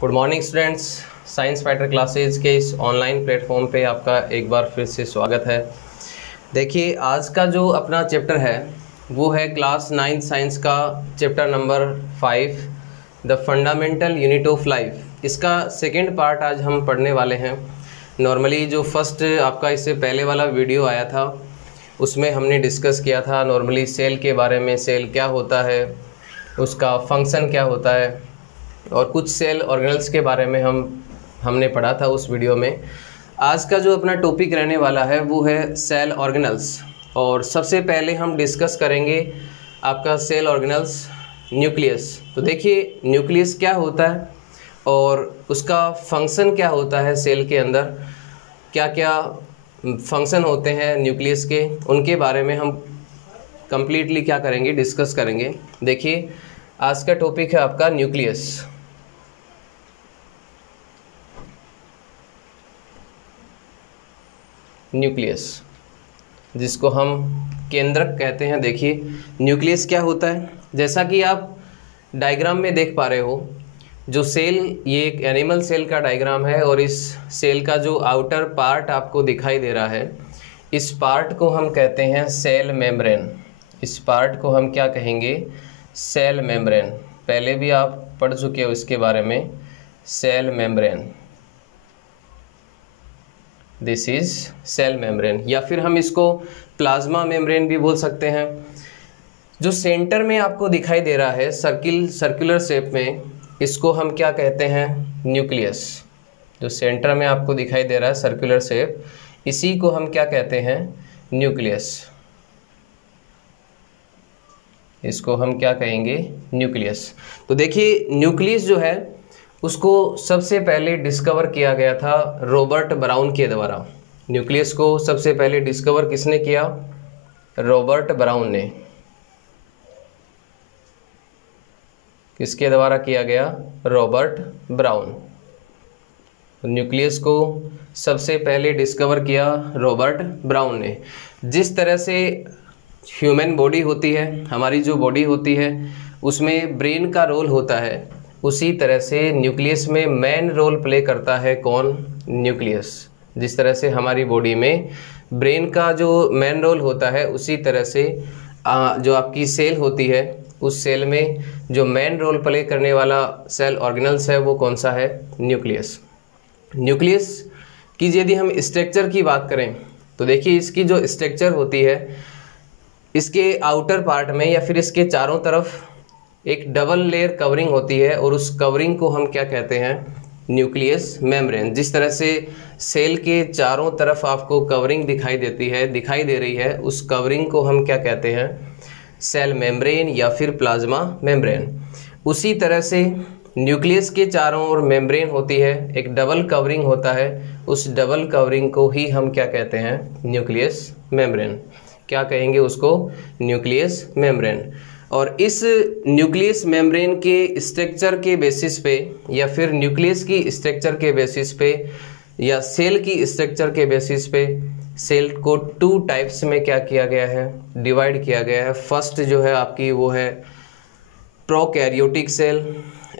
Good morning students. Science fighter classes के इस online platform पे आपका एक बार फिर से स्वागत है। देखिए, आज का जो अपना चैप्टर है वो है क्लास 9 साइंस का chapter number 5 the fundamental unit of life. इसका सेकेंड पार्ट आज हम पढ़ने वाले हैं। नॉर्मली जो फर्स्ट आपका इससे पहले वाला वीडियो आया था उसमें हमने डिस्कस किया था नॉर्मली सेल के बारे में, सेल क्या होता है, उसका फंक्शन क्या होता है और कुछ सेल ऑर्गेनल्स के बारे में हमने पढ़ा था उस वीडियो में। आज का जो अपना टॉपिक रहने वाला है वो है सेल ऑर्गेनल्स। और सबसे पहले हम डिस्कस करेंगे आपका सेल ऑर्गेनल्स न्यूक्लियस। तो देखिए, न्यूक्लियस क्या होता है और उसका फंक्शन क्या होता है, सेल के अंदर क्या क्या फंक्शन होते हैं न्यूक्लियस के, उनके बारे में हम कंप्लीटली क्या करेंगे, डिस्कस करेंगे। देखिए, आज का टॉपिक है आपका न्यूक्लियस। न्यूक्लियस जिसको हम केंद्रक कहते हैं। देखिए, न्यूक्लियस क्या होता है, जैसा कि आप डायग्राम में देख पा रहे हो, जो सेल, ये एक एनिमल सेल का डायग्राम है और इस सेल का जो आउटर पार्ट आपको दिखाई दे रहा है, इस पार्ट को हम कहते हैं सेल मेम्ब्रेन। इस पार्ट को हम क्या कहेंगे, सेल मेम्ब्रेन। पहले भी आप पढ़ चुके हो इसके बारे में, cell membrane. This is cell membrane, या फिर हम इसको प्लाज्मा मेम्ब्रेन भी बोल सकते हैं। जो सेंटर में आपको दिखाई दे रहा है सर्कुलर शेप में, इसको हम क्या कहते हैं, न्यूक्लियस। जो सेंटर में आपको दिखाई दे रहा है सर्कुलर शेप, इसी को हम क्या कहते हैं, न्यूक्लियस। इसको हम क्या कहेंगे, न्यूक्लियस। तो देखिए, न्यूक्लियस जो है उसको सबसे पहले डिस्कवर किया गया था रॉबर्ट ब्राउन के द्वारा। न्यूक्लियस को सबसे पहले डिस्कवर किसने किया, रॉबर्ट ब्राउन ने। किसके द्वारा किया गया, रॉबर्ट ब्राउन। न्यूक्लियस को सबसे पहले डिस्कवर किया रॉबर्ट ब्राउन ने। जिस तरह से ह्यूमन बॉडी होती है, हमारी जो बॉडी होती है उसमें ब्रेन का रोल होता है, उसी तरह से न्यूक्लियस में मेन रोल प्ले करता है कौन, न्यूक्लियस। जिस तरह से हमारी बॉडी में ब्रेन का जो मेन रोल होता है, उसी तरह से जो आपकी सेल होती है, उस सेल में जो मेन रोल प्ले करने वाला सेल ऑर्गेनल्स है वो कौन सा है, न्यूक्लियस। न्यूक्लियस की यदि हम स्ट्रक्चर की बात करें तो देखिए, इसकी जो स्ट्रक्चर होती है, इसके आउटर पार्ट में या फिर इसके चारों तरफ एक डबल लेयर कवरिंग होती है और उस कवरिंग को हम क्या कहते हैं, न्यूक्लियस मेम्ब्रेन। जिस तरह से सेल के चारों तरफ आपको कवरिंग दिखाई दे रही है, उस कवरिंग को हम क्या कहते हैं, सेल मेम्ब्रेन या फिर प्लाज्मा मेम्ब्रेन। उसी तरह से न्यूक्लियस के चारों ओर मेम्ब्रेन होती है, एक डबल कवरिंग होता है, उस डबल कवरिंग को ही हम क्या कहते हैं, न्यूक्लियस मेम्ब्रेन। क्या कहेंगे उसको, न्यूक्लियस मेम्ब्रेन। और इस न्यूक्लियस मेम्ब्रेन के स्ट्रक्चर के बेसिस पे या फिर न्यूक्लियस की स्ट्रक्चर के बेसिस पे या सेल की स्ट्रक्चर के बेसिस पे सेल को 2 टाइप्स में क्या किया गया है, डिवाइड किया गया है। फर्स्ट जो है आपकी वो है प्रोकैरियोटिक सेल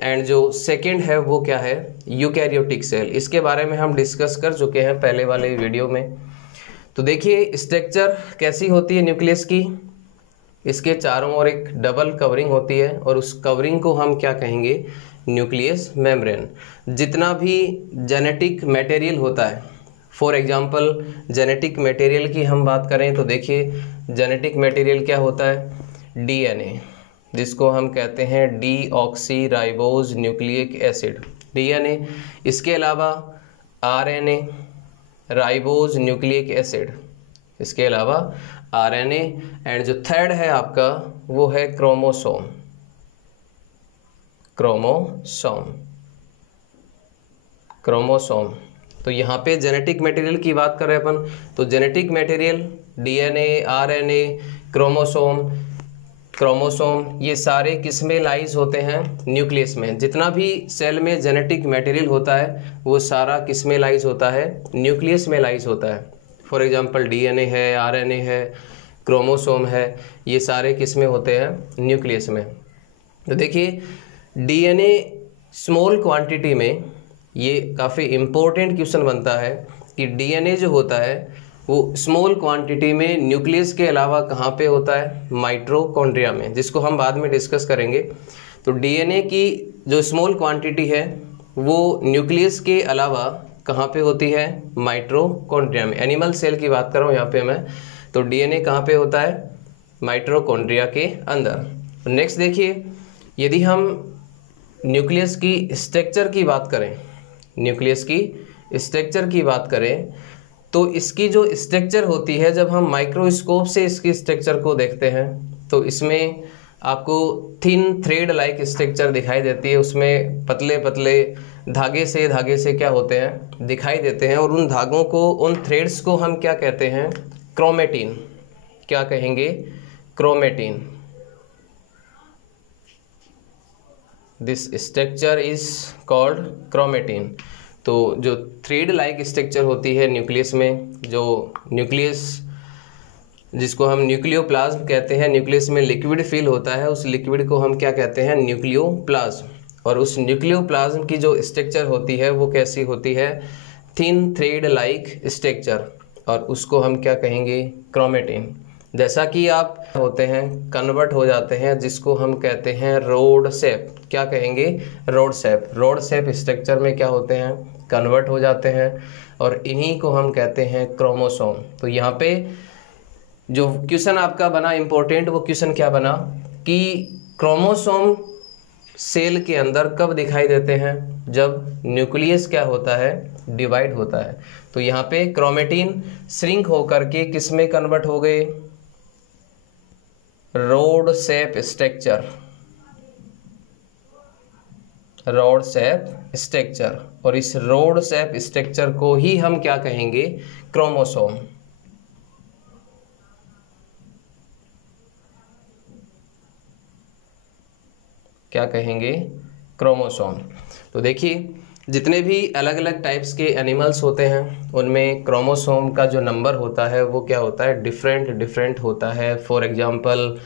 एंड जो सेकंड है वो क्या है, यूकैरियोटिक सेल। इसके बारे में हम डिस्कस कर चुके हैं पहले वाले वीडियो में। तो देखिए, स्ट्रक्चर कैसी होती है न्यूक्लियस की, इसके चारों ओर एक डबल कवरिंग होती है और उस कवरिंग को हम क्या कहेंगे, न्यूक्लियस मेम्ब्रेन। जितना भी जेनेटिक मटेरियल होता है, फॉर एग्जांपल जेनेटिक मटेरियल की हम बात करें तो देखिए, जेनेटिक मटेरियल क्या होता है, डीएनए, जिसको हम कहते हैं deoxy ribose nucleic acid, DNA. इसके अलावा आरएनए, राइबोज न्यूक्लिक एसिड, इसके अलावा आरएनए, एंड जो थर्ड है आपका वो है क्रोमोसोम। क्रोमोसोम। तो यहाँ पे जेनेटिक मटेरियल की बात कर रहे हैं अपन, तो genetic material DNA, RNA, chromosome, ये सारे किस में लाइज होते हैं, न्यूक्लियस में। जितना भी सेल में जेनेटिक मटेरियल होता है वो सारा किस में लाइज होता है, न्यूक्लियस में लाइज होता है। फॉर एग्जांपल डीएनए है, आरएनए है, क्रोमोसोम है, ये सारे किस में होते हैं, न्यूक्लियस में। तो देखिए, डीएनए स्मॉल क्वांटिटी में, ये काफ़ी इम्पोर्टेंट क्वेश्चन बनता है कि डीएनए जो होता है वो स्मॉल क्वांटिटी में न्यूक्लियस के अलावा कहाँ पे होता है, माइटोकॉन्ड्रिया में, जिसको हम बाद में डिस्कस करेंगे। तो डीएनए की जो स्मॉल क्वांटिटी है वो न्यूक्लियस के अलावा कहाँ पे होती है, माइटोकॉन्ड्रिया में। एनिमल सेल की बात कर रहा हूँ यहाँ पे मैं। तो डीएनए कहाँ पे होता है, माइटोकॉन्ड्रिया के अंदर। नेक्स्ट देखिए, यदि हम न्यूक्लियस की स्ट्रक्चर की बात करें, न्यूक्लियस की स्ट्रक्चर की बात करें तो इसकी जो स्ट्रक्चर होती है, जब हम माइक्रोस्कोप से इसकी स्ट्रक्चर को देखते हैं तो इसमें आपको थिन थ्रेड लाइक स्ट्रक्चर दिखाई देती है। उसमें पतले पतले धागे से क्या होते हैं, दिखाई देते हैं। और उन धागों को, उन थ्रेड्स को हम क्या कहते हैं, क्रोमेटिन। क्या कहेंगे, chromatin. This structure is called chromatin. तो जो थ्रेड लाइक स्ट्रक्चर होती है न्यूक्लियस में, जो न्यूक्लियस जिसको हम न्यूक्लियोप्लाज्म कहते हैं, न्यूक्लियस में लिक्विड फील होता है, उस लिक्विड को हम क्या कहते हैं, न्यूक्लियोप्लाज्म। और उस न्यूक्लियोप्लाज्म की जो स्ट्रक्चर होती है वो कैसी होती है, थिन थ्रेड लाइक स्ट्रक्चर, और उसको हम क्या कहेंगे, क्रोमेटिन। जैसा कि आप होते हैं, कन्वर्ट हो जाते हैं, जिसको हम कहते हैं रोड शेप। क्या कहेंगे, rod shape. Rod shape structure में क्या होते हैं, कन्वर्ट हो जाते हैं, और इन्हीं को हम कहते हैं क्रोमोसोम। तो यहाँ पे जो क्वेश्चन आपका बना इम्पोर्टेंट, वो क्वेश्चन क्या बना कि क्रोमोसोम सेल के अंदर कब दिखाई देते हैं, जब न्यूक्लियस क्या होता है, डिवाइड होता है। तो यहाँ पे क्रोमेटिन श्रिंक होकर के किस में कन्वर्ट हो गए, rod shape structure, rod shape structure. और इस रोड शेप स्ट्रक्चर को ही हम क्या कहेंगे, क्रोमोसोम। क्या कहेंगे, क्रोमोसोम। तो देखिए, जितने भी अलग अलग टाइप्स के एनिमल्स होते हैं उनमें क्रोमोसोम का जो नंबर होता है वो क्या होता है, डिफरेंट होता है। फॉर एग्जांपल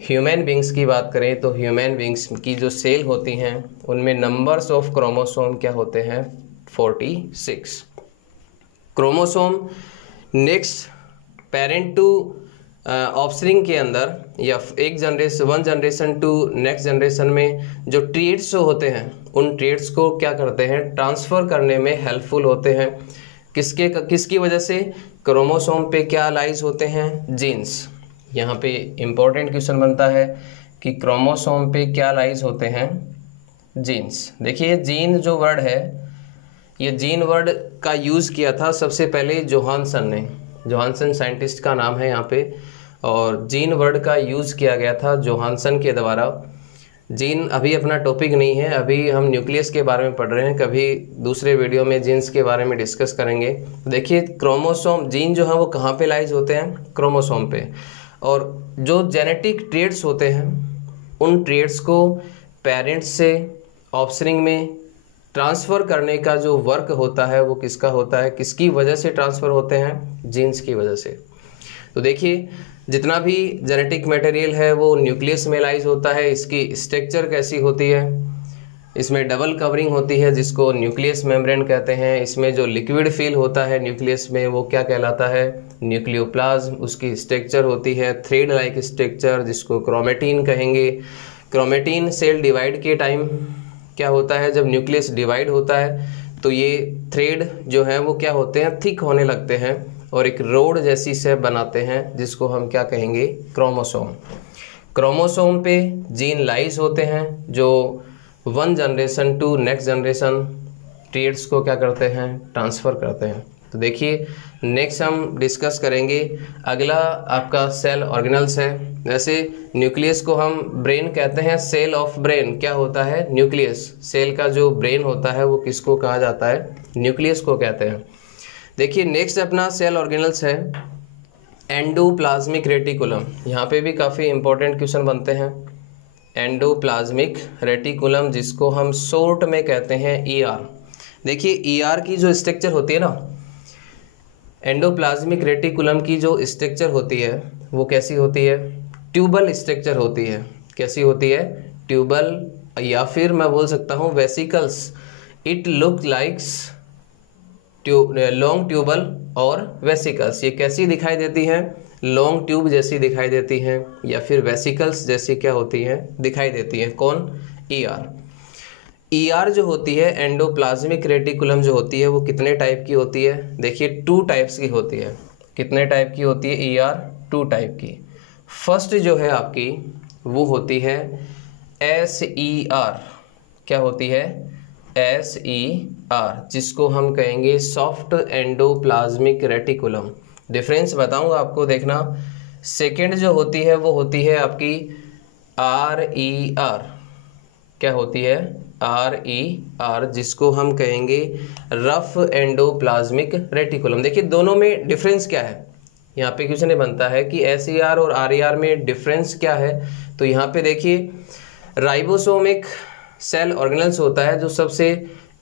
ह्यूमन बींग्स की बात करें तो ह्यूमन बींग्स की जो सेल होती हैं उनमें नंबर्स ऑफ क्रोमोसोम क्या होते हैं, 46 chromosome. Next, parent to offspring के अंदर या one generation to next generation में जो ट्रेड्स होते हैं उन ट्रेड्स को क्या करते हैं, ट्रांसफ़र करने में हेल्पफुल होते हैं। किसकी वजह से, क्रोमोसोम पे क्या लाइज होते हैं, जीन्स। यहाँ पे इम्पोर्टेंट क्वेश्चन बनता है कि क्रोमोसोम पे क्या लाइज होते हैं, जीन्स। देखिए, जीन जो वर्ड है, ये जीन वर्ड का यूज़ किया था सबसे पहले जोहानसन ने। जोहानसन साइंटिस्ट का नाम है यहाँ पे, और जीन वर्ड का यूज़ किया गया था जोहानसन के द्वारा। जीन अभी अपना टॉपिक नहीं है, अभी हम न्यूक्लियस के बारे में पढ़ रहे हैं, कभी दूसरे वीडियो में जीन्स के बारे में डिस्कस करेंगे। देखिए, क्रोमोसोम, जीन जो है वो कहाँ पे लाइज होते हैं, क्रोमोसोम पे। और जो जेनेटिक ट्रेड्स होते हैं उन ट्रेड्स को पेरेंट्स से ऑफस्प्रिंग में ट्रांसफ़र करने का जो वर्क होता है वो किसका होता है, किसकी वजह से ट्रांसफ़र होते हैं, जीन्स की वजह से। तो देखिए, जितना भी जेनेटिक मटेरियल है वो न्यूक्लियस में लाइज होता है। इसकी स्ट्रक्चर कैसी होती है, इसमें डबल कवरिंग होती है जिसको न्यूक्लियस मेम्ब्रेन कहते हैं। इसमें जो लिक्विड फील होता है न्यूक्लियस में वो क्या कहलाता है, न्यूक्लियोप्लाज्म। उसकी स्ट्रक्चर होती है थ्रेड लाइक स्ट्रक्चर जिसको क्रोमेटिन कहेंगे। क्रोमेटिन सेल डिवाइड के टाइम क्या होता है, जब न्यूक्लियस डिवाइड होता है तो ये थ्रेड जो है वो क्या होते हैं, थिक होने लगते हैं और एक रोड जैसी शेप बनाते हैं जिसको हम क्या कहेंगे, क्रोमोसोम। क्रोमोसोम पे जीन लाइज होते हैं जो one generation to next generation traits को क्या करते हैं, ट्रांसफ़र करते हैं। तो देखिए, नेक्स्ट हम डिस्कस करेंगे, अगला आपका सेल ऑर्गेनल्स है। वैसे न्यूक्लियस को हम ब्रेन कहते हैं, सेल ऑफ ब्रेन क्या होता है, न्यूक्लियस। सेल का जो ब्रेन होता है वो किसको कहा जाता है, न्यूक्लियस को कहते हैं। देखिए, नेक्स्ट अपना सेल ऑर्गेनल्स है एंडोप्लाज्मिक रेटिकुलम। यहाँ पे भी काफ़ी इंपॉर्टेंट क्वेश्चन बनते हैं। एंडोप्लाज्मिक रेटिकुलम जिसको हम शॉर्ट में कहते हैं ER। देखिए, ER की जो स्ट्रक्चर होती है ना, एंडोप्लाज्मिक रेटिकुलम की जो स्ट्रक्चर होती है वो कैसी होती है, ट्यूबल स्ट्रक्चर होती है। कैसी होती है, ट्यूबल या फिर मैं बोल सकता हूँ vesicles, it looks likes long tubule और वेसिकल्स। ये कैसी दिखाई देती हैं? लॉन्ग ट्यूब जैसी दिखाई देती हैं या फिर वेसिकल्स जैसी क्या होती हैं? दिखाई देती हैं। कौन? ईआर। ईआर जो होती है, एंडोप्लाज्मिक रेटिकुलम जो होती है, वो कितने टाइप की होती है? देखिए 2 टाइप्स की होती है। कितने टाइप की होती है ईआर? 2 टाइप की। फर्स्ट जो है आपकी वो होती है SER। क्या होती है? SER, जिसको हम कहेंगे सॉफ्ट एंडोप्लाज्मिक रेटिकुलम। डिफरेंस बताऊंगा आपको, देखना। सेकेंड जो होती है वो होती है आपकी RER। क्या होती है? RER, जिसको हम कहेंगे रफ एंडोप्लाज्मिक रेटिकुलम। देखिए दोनों में डिफरेंस क्या है? यहाँ पे क्वेश्चन बनता है कि SER और RER में डिफरेंस क्या है। तो यहाँ पे देखिए राइबोसोम एक सेल ऑर्गेनल्स होता है जो सबसे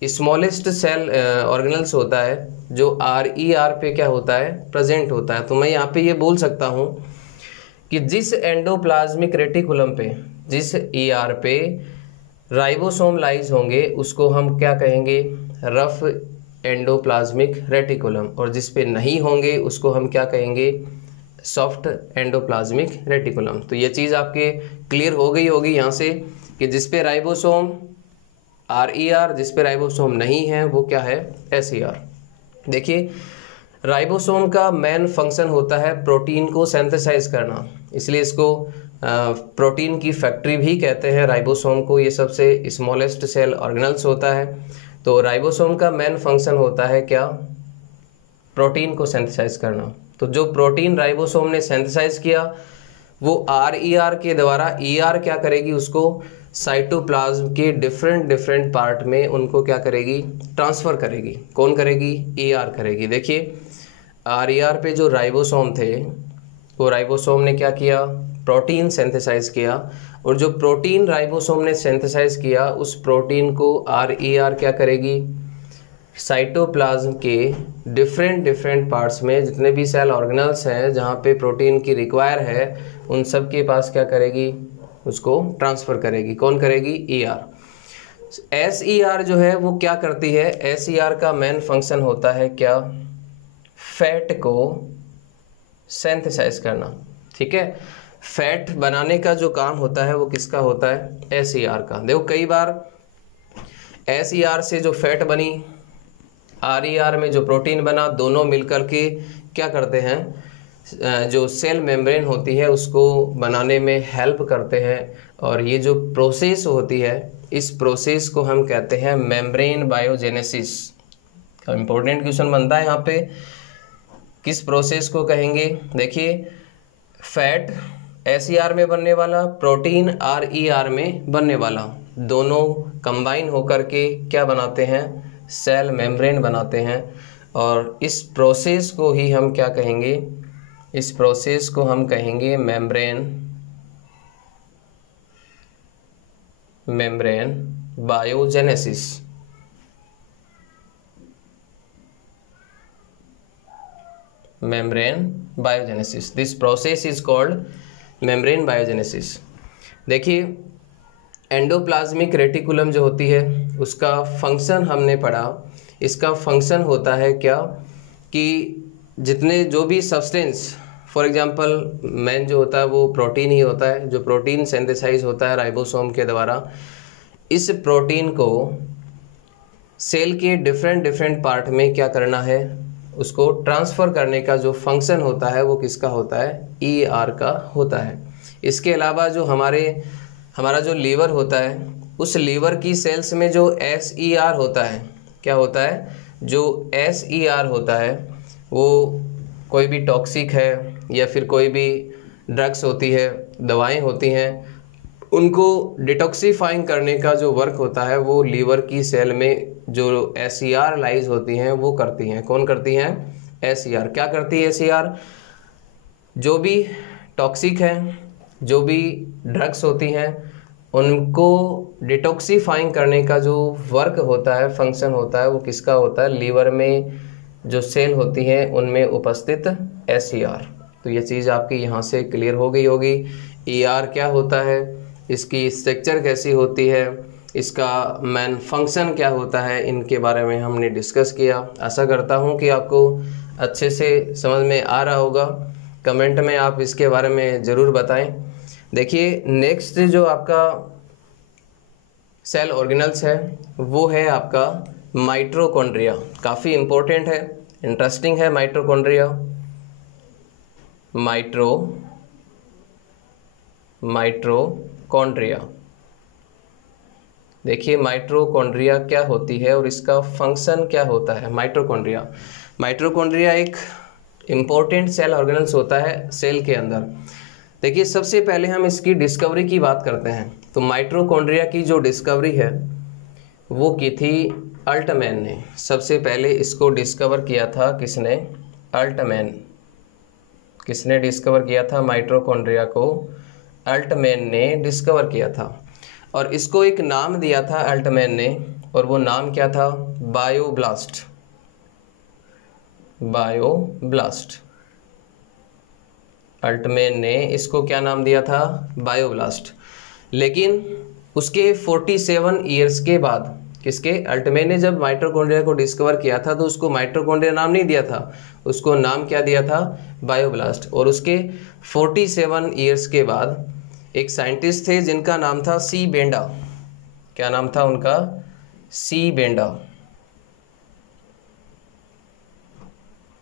स्मॉलेस्ट सेल ऑर्गेनल्स होता है, जो RER पे क्या होता है? प्रेजेंट होता है। तो मैं यहाँ पे ये बोल सकता हूँ कि जिस एंडोप्लाज्मिक रेटिकुलम पे, जिस ER पे राइबोसोम लाइज होंगे उसको हम क्या कहेंगे? Rough endoplasmic reticulum. और जिस पे नहीं होंगे उसको हम क्या कहेंगे? Soft endoplasmic reticulum. तो ये चीज़ आपके क्लियर हो गई होगी यहाँ से कि जिस पे राइबोसोम RER, जिस पे राइबोसोम नहीं है वो क्या है? SER। देखिए राइबोसोम का मेन फंक्शन होता है प्रोटीन को सिंथेसाइज करना, इसलिए इसको प्रोटीन की फैक्ट्री भी कहते हैं राइबोसोम को। ये सबसे स्मॉलेस्ट सेल ऑर्गेनल्स होता है। तो राइबोसोम का मेन फंक्शन होता है क्या? प्रोटीन को सिंथेसाइज करना। तो जो प्रोटीन राइबोसोम ने सिंथेसाइज किया वो RER के द्वारा ER क्या करेगी? उसको साइटोप्लाज्म के डिफरेंट पार्ट में उनको क्या करेगी? ट्रांसफ़र करेगी। कौन करेगी? ER करेगी। देखिए RER पे जो राइबोसोम थे वो राइबोसोम ने क्या किया? प्रोटीन सिंथेसाइज किया, और जो प्रोटीन राइबोसोम ने सिंथेसाइज किया उस प्रोटीन को RER क्या करेगी? साइटोप्लाज्म के डिफरेंट पार्ट्स में जितने भी सेल ऑर्गेनल्स हैं जहाँ पे प्रोटीन की रिक्वायर है उन सब के पास क्या करेगी? उसको ट्रांसफ़र करेगी। कौन करेगी? ER। SER जो है वो क्या करती है? SER का मेन फंक्शन होता है क्या? फैट को सिंथेसाइज करना। ठीक है, फैट बनाने का जो काम होता है वो किसका होता है? SER का। देखो कई बार SER से जो फैट बनी, RER में जो प्रोटीन बना, दोनों मिलकर के क्या करते हैं? जो सेल मेम्ब्रेन होती है उसको बनाने में हेल्प करते हैं। और ये जो प्रोसेस होती है इस प्रोसेस को हम कहते हैं मेम्ब्रेन बायोजेनेसिस। इम्पोर्टेंट क्वेश्चन बनता है यहाँ पे, किस प्रोसेस को कहेंगे? देखिए फैट SER में बनने वाला, प्रोटीन RER में बनने वाला, दोनों कंबाइन होकर के क्या बनाते हैं? सेल मेम्ब्रेन बनाते हैं। और इस प्रोसेस को ही हम क्या कहेंगे? इस प्रोसेस को हम कहेंगे membrane biogenesis. Membrane biogenesis, this process is called membrane biogenesis. देखिए एंडोप्लाज्मिक रेटिकुलम जो होती है उसका फंक्शन हमने पढ़ा। इसका फंक्शन होता है क्या? कि जितने जो भी सब्सटेंस, फॉर एग्जांपल मेन जो होता है वो प्रोटीन ही होता है, जो प्रोटीन सिंथेसाइज होता है राइबोसोम के द्वारा। इस प्रोटीन को सेल के डिफरेंट पार्ट में क्या करना है? उसको ट्रांसफ़र करने का जो फंक्शन होता है वो किसका होता है? ER का होता है। इसके अलावा जो हमारा जो लीवर होता है उस लीवर की सेल्स में जो SER होता है, क्या होता है? जो SER होता है वो कोई भी टॉक्सिक है या फिर कोई भी ड्रग्स होती है, दवाएं होती हैं, उनको डिटॉक्सीफाइंग करने का जो वर्क होता है वो लीवर की सेल में जो SER लाइज होती हैं वो करती हैं। कौन करती हैं? SER। क्या करती है SER? जो भी टॉक्सिक है, जो भी ड्रग्स होती हैं, उनको डिटॉक्सीफाइंग करने का जो वर्क होता है, फंक्शन होता है, वो किसका होता है? लीवर में जो सेल होती हैं उनमें उपस्थित SER। तो ये चीज़ आपकी यहाँ से क्लियर हो गई होगी। ER क्या होता है? इसकी स्ट्रक्चर कैसी होती है, इसका मेन फंक्शन क्या होता है, इनके बारे में हमने डिस्कस किया। आशा करता हूँ कि आपको अच्छे से समझ में आ रहा होगा। कमेंट में आप इसके बारे में ज़रूर बताएं। देखिए नेक्स्ट जो आपका सेल ऑर्गेनल्स है वो है आपका माइटोकॉन्ड्रिया। काफ़ी इम्पोर्टेंट है, इंटरेस्टिंग है माइटोकॉन्ड्रिया। माइटोकॉन्ड्रिया देखिए माइटोकॉन्ड्रिया क्या होती है और इसका फंक्शन क्या होता है। माइटोकॉन्ड्रिया एक इम्पोर्टेंट सेल ऑर्गेनल्स होता है सेल के अंदर। देखिए सबसे पहले हम इसकी डिस्कवरी की बात करते हैं। तो माइटोकॉन्ड्रिया की जो डिस्कवरी है वो की थी अल्टमैन ने। सबसे पहले इसको डिस्कवर किया था किसने? अल्टमैन। किसने डिस्कवर किया था माइटोकॉन्ड्रिया को? अल्टमैन ने डिस्कवर किया था और इसको एक नाम दिया था अल्टमैन ने, और वो नाम क्या था? बायोब्लास्ट। बायोब्लास्ट। अल्टमैन ने इसको क्या नाम दिया था? बायोब्लास्ट। लेकिन उसके 47 ईयर्स के बाद, किसके? अल्टमैन ने जब माइटोकॉन्ड्रिया को डिस्कवर किया था तो उसको माइटोकॉन्ड्रिया नाम नहीं दिया था, उसको नाम क्या दिया था? बायोब्लास्ट। और उसके 47 ईयर्स के बाद एक साइंटिस्ट थे जिनका नाम था सी बेंडा। क्या नाम था उनका? सी बेंडा।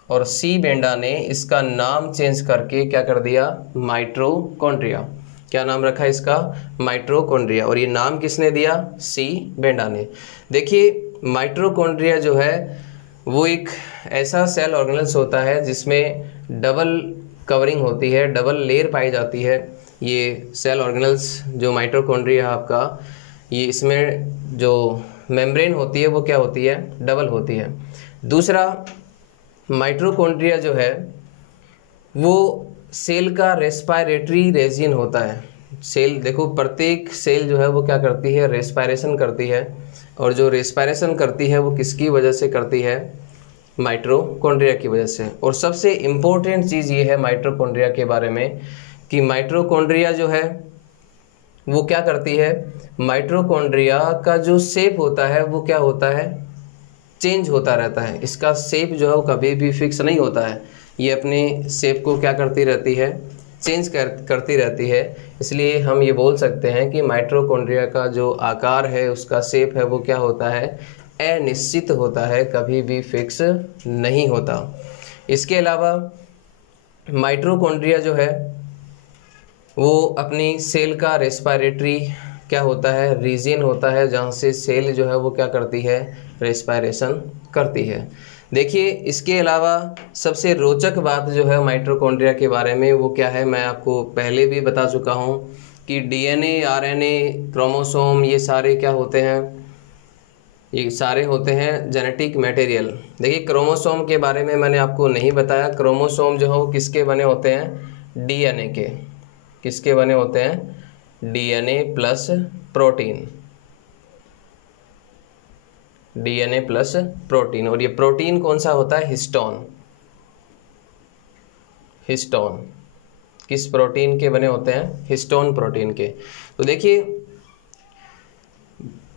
और सी बेंडा ने इसका नाम चेंज करके क्या कर दिया? माइटोकॉन्ड्रिया। क्या नाम रखा इसका? माइटोकॉन्ड्रिया। और ये नाम किसने दिया? सी बेंडा ने। देखिए माइटोकॉन्ड्रिया जो है वो एक ऐसा सेल ऑर्गेनल्स होता है जिसमें डबल कवरिंग होती है, डबल लेयर पाई जाती है। ये सेल ऑर्गेनल्स जो माइटोकॉन्ड्रिया आपका, ये इसमें जो मेम्ब्रेन होती है वो क्या होती है? डबल होती है। दूसरा, माइटोकॉन्ड्रिया जो है वो सेल का रेस्पिरेटरी रीजन होता है। सेल देखो, प्रत्येक सेल जो है वो क्या करती है? रेस्पिरेशन करती है। और जो रेस्पिरेशन करती है वो किसकी वजह से करती है? माइटोकॉन्ड्रिया की वजह से। और सबसे इम्पोर्टेंट चीज़ ये है माइटोकॉन्ड्रिया के बारे में कि माइटोकॉन्ड्रिया जो है वो क्या करती है? माइटोकॉन्ड्रिया का जो शेप होता है वो क्या होता है? चेंज होता रहता है। इसका शेप जो है वो कभी भी फिक्स नहीं होता है, ये अपने शेप को क्या करती रहती है? चेंज करती रहती है। इसलिए हम ये बोल सकते हैं कि माइटोकॉन्ड्रिया का जो आकार है, उसका शेप है, वो क्या होता है? अनिश्चित होता है, कभी भी फिक्स नहीं होता। इसके अलावा माइटोकॉन्ड्रिया जो है वो अपनी सेल का रेस्पिरेटरी क्या होता है? रीजन होता है, जहाँ से सेल जो है वो क्या करती है? रेस्पिरेशन करती है। देखिए इसके अलावा सबसे रोचक बात जो है माइटोकॉन्ड्रिया के बारे में वो क्या है, मैं आपको पहले भी बता चुका हूँ कि डीएनए, आरएनए, क्रोमोसोम, ये सारे क्या होते हैं? ये सारे होते हैं जेनेटिक मटेरियल। देखिए क्रोमोसोम के बारे में मैंने आपको नहीं बताया। क्रोमोसोम जो है वो किसके बने होते हैं? डीएनए के। किसके बने होते हैं? DNA plus protein. DNA plus protein. और ये प्रोटीन कौन सा होता है? हिस्टोन। हिस्टोन किस प्रोटीन के बने होते हैं? हिस्टोन प्रोटीन के। तो देखिए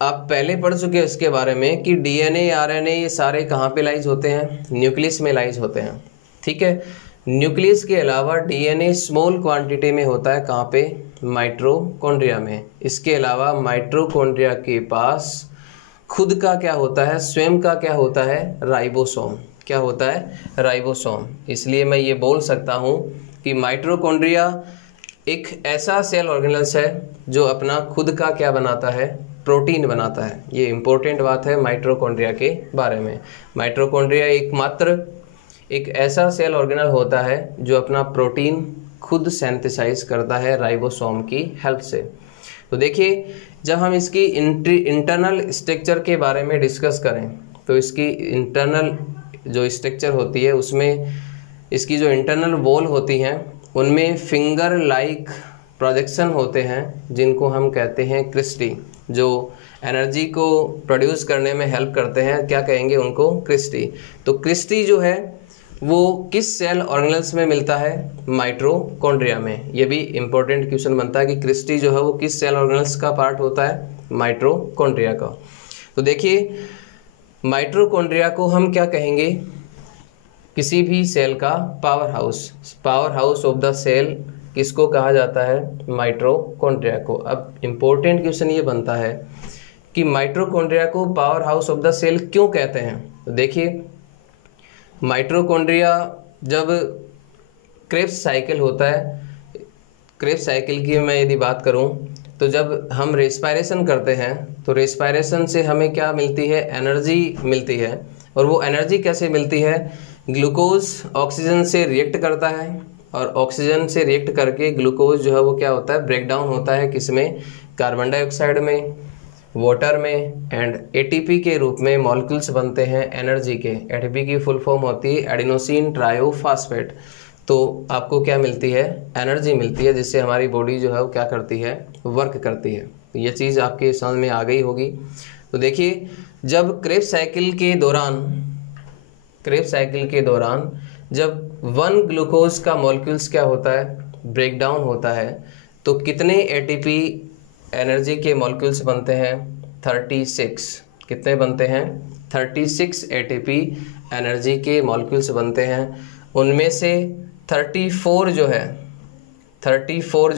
आप पहले पढ़ चुके हैं इसके बारे में कि डीएनए, आरएनए ये सारे कहाँ पे लाइज होते हैं? न्यूक्लियस में लाइज होते हैं। ठीक है, न्यूक्लियस के अलावा डीएनए स्मॉल क्वांटिटी में होता है, कहाँ पे? माइटोकॉन्ड्रिया में। इसके अलावा माइटोकॉन्ड्रिया के पास खुद का क्या होता है? स्वयं का क्या होता है? राइबोसोम। क्या होता है? राइबोसोम। इसलिए मैं ये बोल सकता हूँ कि माइटोकॉन्ड्रिया एक ऐसा सेल ऑर्गेनल्स है जो अपना खुद का क्या बनाता है? प्रोटीन बनाता है। ये इंपॉर्टेंट बात है माइटोकॉन्ड्रिया के बारे में। माइटोकॉन्ड्रिया एकमात्र एक ऐसा सेल ऑर्गेनल होता है जो अपना प्रोटीन खुद सिंथेसाइज करता है राइबोसोम की हेल्प से। तो देखिए जब हम इसकी इंटरनल स्ट्रक्चर के बारे में डिस्कस करें तो इसकी इंटरनल जो स्ट्रक्चर होती है उसमें इसकी जो इंटरनल वॉल होती हैं उनमें फिंगर लाइक प्रोजेक्शन होते हैं जिनको हम कहते हैं क्रिस्टी, जो एनर्जी को प्रोड्यूस करने में हेल्प करते हैं। क्या कहेंगे उनको? क्रिस्टी। तो क्रिस्टी जो है वो किस सेल ऑर्गेनल्स में मिलता है? माइटोकॉन्ड्रिया में। ये भी इंपॉर्टेंट क्वेश्चन बनता है कि क्रिस्टी जो है वो किस सेल ऑर्गेनल्स का पार्ट होता है? माइटोकॉन्ड्रिया का। तो देखिए माइटोकॉन्ड्रिया को हम क्या कहेंगे? किसी भी सेल का powerhouse of the cell किसको कहा जाता है? माइटोकॉन्ड्रिया को। अब इम्पोर्टेंट क्वेश्चन ये बनता है कि माइटोकॉन्ड्रिया को powerhouse of the cell क्यों कहते हैं? तो देखिए माइटोकॉन्ड्रिया जब क्रेब्स साइकिल होता है, क्रेब्स साइकिल की मैं यदि बात करूं तो जब हम रेस्पायरेशन करते हैं तो रेस्पायरेशन से हमें क्या मिलती है? एनर्जी मिलती है। और वो एनर्जी कैसे मिलती है? ग्लूकोज ऑक्सीजन से रिएक्ट करता है और ऑक्सीजन से रिएक्ट करके ग्लूकोज जो है वो क्या होता है? ब्रेक डाउन होता है किसमें? कार्बन डाइऑक्साइड में, वाटर में, एंड एटीपी के रूप में मॉलिक्यूल्स बनते हैं एनर्जी के। एटीपी की फुल फॉर्म होती है एडिनोसिन ट्रायोफॉस्फेट। तो आपको क्या मिलती है? एनर्जी मिलती है, जिससे हमारी बॉडी जो है वो क्या करती है? वर्क करती है। तो ये चीज़ आपके समझ में आ गई होगी। तो देखिए जब क्रेब्स साइकिल के दौरान जब 1 ग्लूकोज का मॉलिक्यूल्स क्या होता है? ब्रेक डाउन होता है, तो कितने एटीपी एनर्जी के मॉलिक्यूल्स बनते हैं? 36। कितने बनते हैं? 36 एटीपी एनर्जी के मॉलिक्यूल्स बनते हैं। उनमें से 34 जो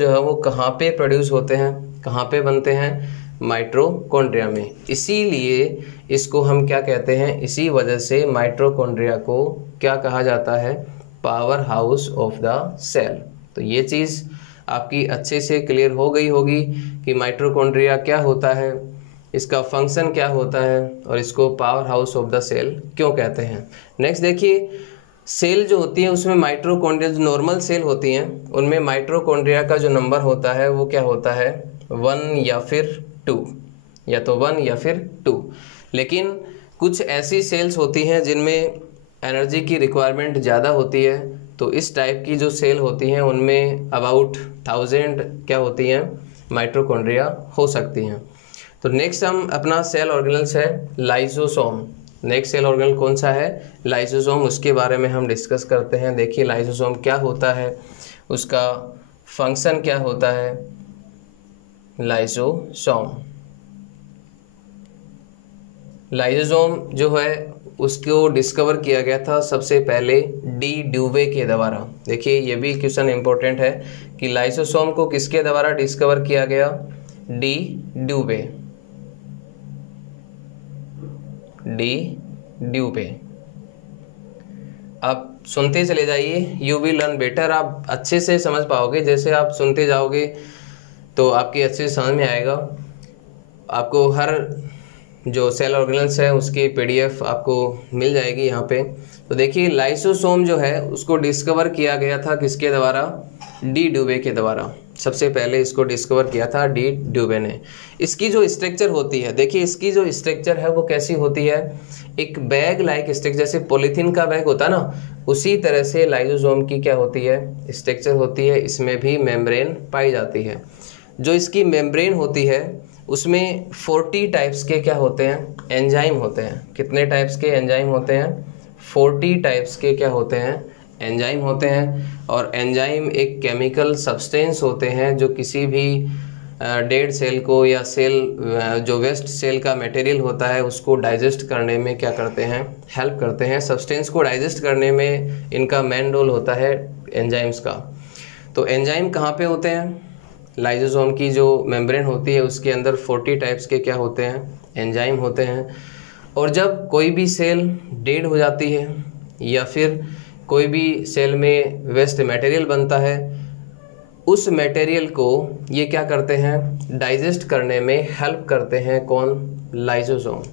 है वो कहाँ पे प्रोड्यूस होते हैं? कहाँ पे बनते हैं? माइटोकॉन्ड्रिया में। इसीलिए इसको हम क्या कहते हैं? इसी वजह से माइटोकॉन्ड्रिया को क्या कहा जाता है? Powerhouse of the cell. तो ये चीज़ आपकी अच्छे से क्लियर हो गई होगी कि माइटोकॉन्ड्रिया क्या होता है, इसका फंक्शन क्या होता है और इसको powerhouse of the cell क्यों कहते हैं। नेक्स्ट देखिए सेल जो होती है उसमें माइटोकॉन्ड्रिया, जो नॉर्मल सेल होती हैं उनमें माइटोकॉन्ड्रिया का जो नंबर होता है वो क्या होता है? 1 या फिर 2, या तो 1 या फिर 2। लेकिन कुछ ऐसी सेल्स होती हैं जिनमें एनर्जी की रिक्वायरमेंट ज़्यादा होती है, तो इस टाइप की जो सेल होती हैं उनमें अबाउट 1000 क्या होती हैं? माइटोकॉन्ड्रिया हो सकती हैं। तो नेक्स्ट हम अपना सेल ऑर्गेनल्स है लाइसोसोम। नेक्स्ट सेल ऑर्गेनल कौन सा है? लाइसोसोम। उसके बारे में हम डिस्कस करते हैं। देखिए लाइसोसोम क्या होता है, उसका फंक्शन क्या होता है। लाइसोसोम जो है उसको डिस्कवर किया गया था सबसे पहले डी ड्यूवे के द्वारा। देखिए ये भी क्वेश्चन इंपॉर्टेंट है कि लाइसोसोम को किसके द्वारा डिस्कवर किया गया? डी ड्यूवे। आप सुनते चले जाइए, यू विल लर्न बेटर। आप अच्छे से समझ पाओगे, जैसे आप सुनते जाओगे तो आपकी अच्छे से समझ में आएगा। आपको हर जो सेल ऑर्गेनल्स है उसकी पीडीएफ आपको मिल जाएगी यहाँ पे। तो देखिए लाइसोसोम जो है उसको डिस्कवर किया गया था किसके द्वारा? डी ड्यूवे के द्वारा। सबसे पहले इसको डिस्कवर किया था डी ड्यूवे ने। इसकी जो स्ट्रक्चर होती है, देखिए इसकी जो स्ट्रक्चर है वो कैसी होती है? एक बैग लाइक स्ट्रक्चर, जैसे पॉलीथीन का बैग होता है ना, उसी तरह से लाइसोसोम की क्या होती है? स्ट्रक्चर होती है। इसमें भी मेम्ब्रेन पाई जाती है। जो इसकी मेम्ब्रेन होती है उसमें 40 टाइप्स के क्या होते हैं? एंजाइम होते हैं। कितने टाइप्स के एंजाइम होते हैं? 40 टाइप्स के क्या होते हैं? एंजाइम होते हैं। और एंजाइम एक केमिकल सब्सटेंस होते हैं जो किसी भी डेड सेल को या सेल जो वेस्ट सेल का मटेरियल होता है उसको डाइजेस्ट करने में क्या करते हैं? हेल्प करते हैं। सब्सटेंस को डाइजेस्ट करने में इनका मेन रोल होता है एंजाइम्स का। तो एंजाइम कहाँ पे होते हैं? लाइसोसोम की जो मेम्ब्रेन होती है उसके अंदर 40 टाइप्स के क्या होते हैं? एंजाइम होते हैं। और जब कोई भी सेल डेड हो जाती है या फिर कोई भी सेल में वेस्ट मटेरियल बनता है, उस मटेरियल को ये क्या करते हैं? डाइजेस्ट करने में हेल्प करते हैं। कौन? लाइसोसोम।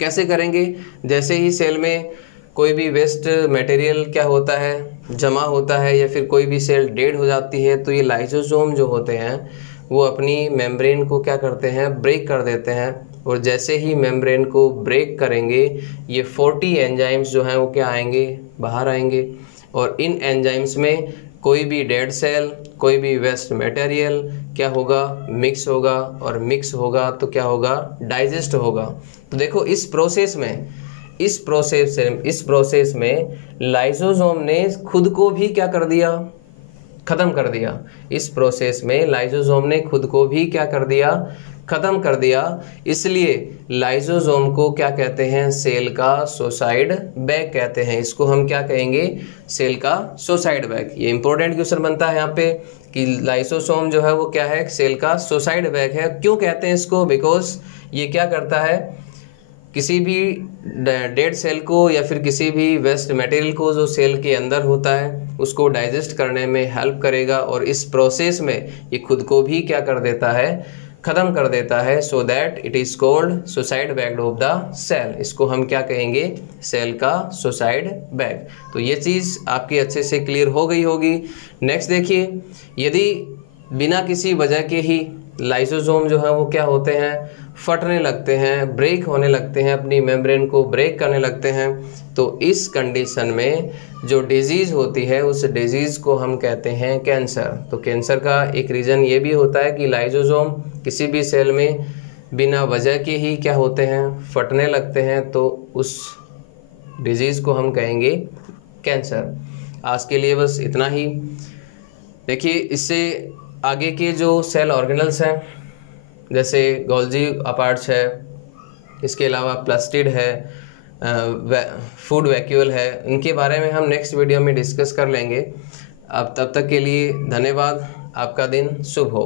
कैसे करेंगे? जैसे ही सेल में कोई भी वेस्ट मटेरियल क्या होता है? जमा होता है, या फिर कोई भी सेल डेड हो जाती है, तो ये लाइसोसोम जो होते हैं वो अपनी मेम्ब्रेन को क्या करते हैं? ब्रेक कर देते हैं। और जैसे ही मेम्ब्रेन को ब्रेक करेंगे ये 40 एंजाइम्स जो हैं वो क्या आएंगे? बाहर आएंगे। और इन एंजाइम्स में कोई भी डेड सेल, कोई भी वेस्ट मटेरियल क्या होगा? मिक्स होगा। और मिक्स होगा तो क्या होगा? डाइजेस्ट होगा। तो देखो इस प्रोसेस में इस प्रोसेस में लाइसोसोम ने खुद को भी क्या कर दिया, खत्म कर दिया। इस प्रोसेस में लाइसोसोम ने खुद को भी क्या कर दिया, खत्म कर दिया। इसलिए लाइसोसोम को क्या कहते हैं, सेल का सुसाइड बैग कहते हैं। इसको हम क्या कहेंगे, सेल का सुसाइड बैग। ये इंपॉर्टेंट क्वेश्चन बनता है यहाँ पे कि लाइसोसोम जो है वो क्या है, सेल का सुसाइड बैग है। क्यों कहते हैं इसको, बिकॉज ये क्या करता है, किसी भी डेड सेल को या फिर किसी भी वेस्ट मटेरियल को जो सेल के अंदर होता है उसको डाइजेस्ट करने में हेल्प करेगा, और इस प्रोसेस में ये खुद को भी क्या कर देता है, खत्म कर देता है। So that it is called suicide bag of the cell. इसको हम क्या कहेंगे, सेल का सुसाइड बैग। तो ये चीज़ आपकी अच्छे से क्लियर हो गई होगी। नेक्स्ट देखिए, यदि बिना किसी वजह के ही लाइसोसोम जो है वो क्या होते हैं, फटने लगते हैं, ब्रेक होने लगते हैं, अपनी मेम्ब्रेन को ब्रेक करने लगते हैं, तो इस कंडीशन में जो डिजीज़ होती है उस डिजीज़ को हम कहते हैं कैंसर। तो कैंसर का एक रीज़न ये भी होता है कि लाइसोसोम किसी भी सेल में बिना वजह के ही क्या होते हैं, फटने लगते हैं, तो उस डिजीज़ को हम कहेंगे कैंसर। आज के लिए बस इतना ही। देखिए, इससे आगे के जो सेल ऑर्गेनल्स हैं जैसे गोल्जी अपार्ट्स है, इसके अलावा प्लास्टिड है, फूड वैक्यूल है, इनके बारे में हम नेक्स्ट वीडियो में डिस्कस कर लेंगे। अब तब तक के लिए धन्यवाद। आपका दिन शुभ हो।